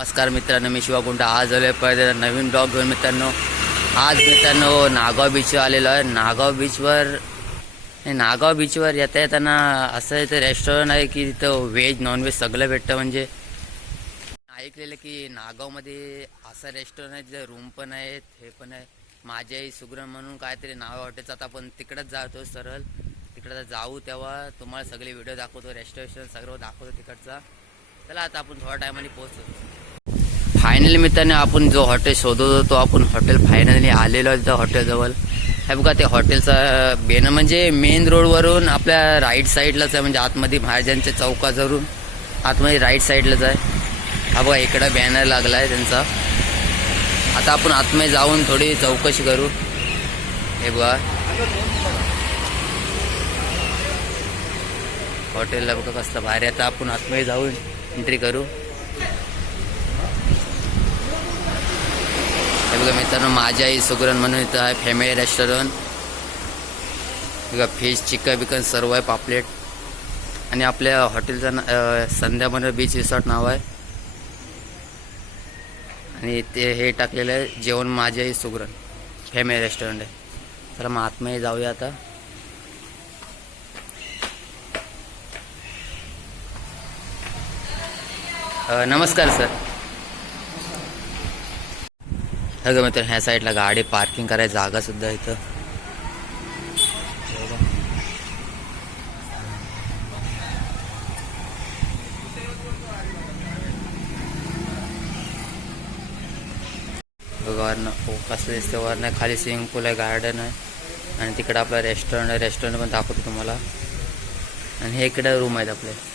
नमस्कार मित्रांनो मी शिवा गुंडा. आज आलोय परत नवीन ब्लॉग घेऊन मित्रांनो. आज मित्रांनो नागाव बीचवर आलेलो आहे. नागाव बीचवर नागाव बीचवर येता येताना असं इथं रेस्टॉरंट आहे की तिथं व्हेज नॉनव्हेज सगळं भेटतं म्हणजे. ऐकलेलं की नागावमध्ये असं रेस्टॉरंट आहे तिथं रूम पण आहेत हे पण आहे. माझी आई सुग्रण म्हणून काहीतरी नाव हॉटेलचं. आता आपण तिकडंच जातो सरळ. तिकडं जाऊ तेव्हा तुम्हाला सगळे व्हिडिओ दाखवतो रेस्टॉरेशन सगळं दाखवतो तिकडचा. चला आता आपण थोड्या टायमाने पोहोचतो फायनली मित्रांनो आपण जो हॉटेल शोधत होतो आपण हॉटेल फायनली आलेलो आहे त्या हॉटेलजवळ. हे बघा ते हॉटेलचा बेन म्हणजे मेन रोडवरून आपल्या राईट साईडलाच आहे म्हणजे आतमध्ये महाराजांच्या चौकाजवळून आतमध्ये राईट साईडलाच आहे. हा बघा इकडं बॅनर लागला आहे त्यांचा. आता आपण आतमध्ये जाऊन थोडी चौकशी करू. हे बघा. हॉटेलला बघा कसलं भारी आता आपण आतमध्ये जाऊन एंट्री करू. बघा मित्रांनो माझी आई सुगरण म्हणून इथं आहे फॅमिली रेस्टॉरंट बघा फिश चिकन बिकन सर्व आहे पापलेट. आणि आपल्या हॉटेलचं ना अं, बीच रिसॉर्ट नाव आहे. आणि ते हे टाकलेलं आहे जेवण माझी आई सुगरण. फॅमिली रेस्टॉरंट आहे. चला मग आतमध्ये जाऊया आता. नमस्कार सर सगळं मित्र ह्या साईडला गाडी पार्किंग करायची जागा सुद्धा इथं. वरनं हो, कसं दिसतं वरनं खाली स्विमिंग पूल आहे गार्डन आहे. आणि तिकडं आपलं रेस्टॉरंट आहे रेस्टॉरंट पण दाखवतो तुम्हाला. आणि हे इकडं रूम आहेत आपले.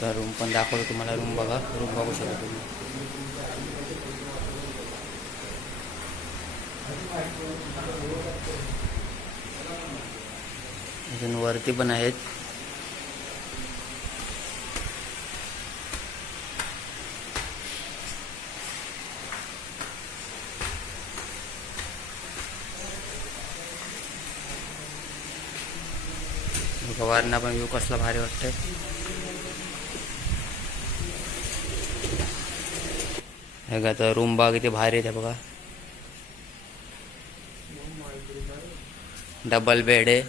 तर रूम पण दाखवतो तुम्हाला रूम बघा. रूम बघू शकता तुम्ही. अजून वरती पण आहेत. वारणा पण व्ह्यू कसला भारी वाटतंय. हे का तर रूम बाग इथे भारी आहे बघा. डबल बेड आहे.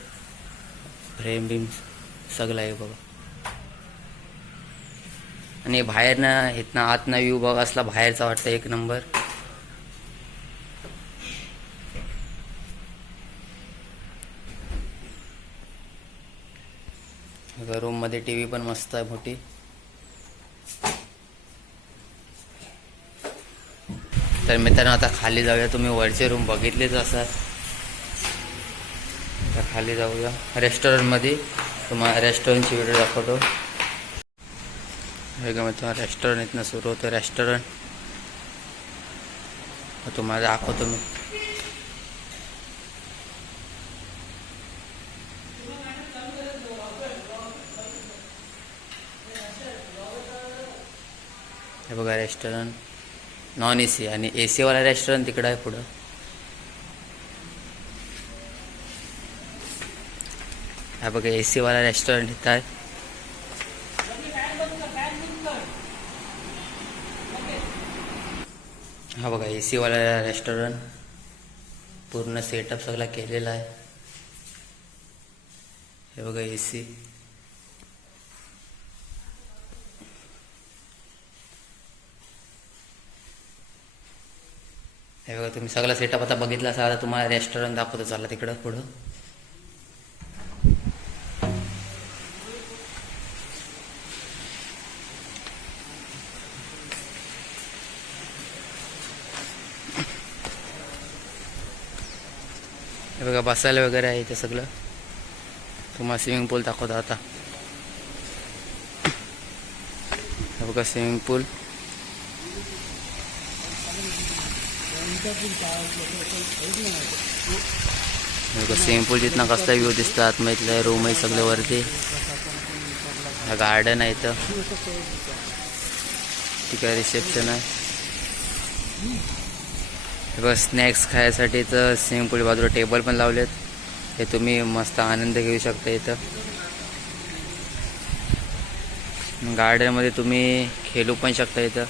फ्रेम बिम सगळं आहे बघा. आणि बाहेर ना इथनं आतनं व्ह्यू बघा असला बाहेरचा वाटतं एक नंबर रूममध्ये टीव्ही पण मस्त आहे मोठी. तर मित्रांनो आता खाली जाऊया. तुम्ही वरचे रूम बघितलेच असाल. तर खाली जाऊया. रेस्टॉरंटमध्ये तुम्हाला रेस्टॉरंटची व्हिडिओ दाखवतो. हे का तुम्हाला रेस्टॉरंट इथनं सुरू होतं. रेस्टॉरंट तुम्हाला दाखवतो मी. हे बघा रेस्टॉरंट नॉन ए सी आणि ए सीवाला रेस्टॉरंट तिकडं आहे पुढं. हा बघा ए सीवाला रेस्टॉरंट इथं आहे. हा बघा ए सीवाला रेस्टॉरंट पूर्ण सेटअप सगळा केलेला आहे. हे बघा ए सी हे बघा तुम्ही सगळा सेटअप आता बघितला असा आता तुम्हाला रेस्टॉरंट दाखवतो चालला तिकडं पुढं. हे बघा बसायला वगैरे आहे इथे सगळं. तुम्हाला स्विमिंग पूल दाखवतो आता. हे बघा स्विमिंग पूल स्विमिंग पूल जिथनं कसला व्ह्यू दिसतो आतमधलं रूम आहे सगळं वरती गार्डन आहे इथं. ठीक आहे. रिसेप्शन आहे स्नॅक्स खायसाठी तर स्विमिंग पूल बाजूला टेबल पण लावलेत. हे तुम्ही मस्त आनंद घेऊ शकता इथं. गार्डनमध्ये तुम्ही खेळू पण शकता इथं.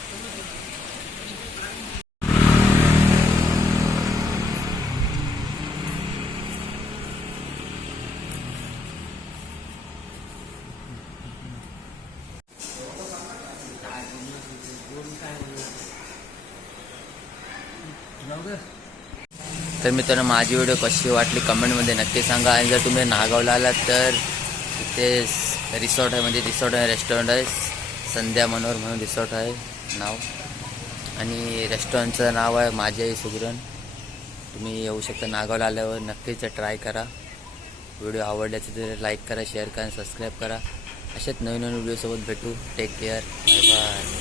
तर मित्रांनो माझी व्हिडिओ कशी वाटली कमेंटमध्ये नक्की सांगा. आणि जर तुम्ही नागावला आलात तर इथे रिसॉर्ट आहे म्हणजे रिसॉर्ट आहे रेस्टॉरंट आहे. संध्या मनोहर म्हणून रिसॉर्ट आहे नाव. आणि रेस्टॉरंटचं नाव आहे माझी आई सुगरण. तुम्ही येऊ शकता नागावला आल्यावर. नक्कीच ट्राय करा. व्हिडिओ आवडल्याचे तर लाईक करा शेअर करा सबस्क्राईब करा. अशाच नवीन नवीन व्हिडिओसोबत भेटू. Take care bye bye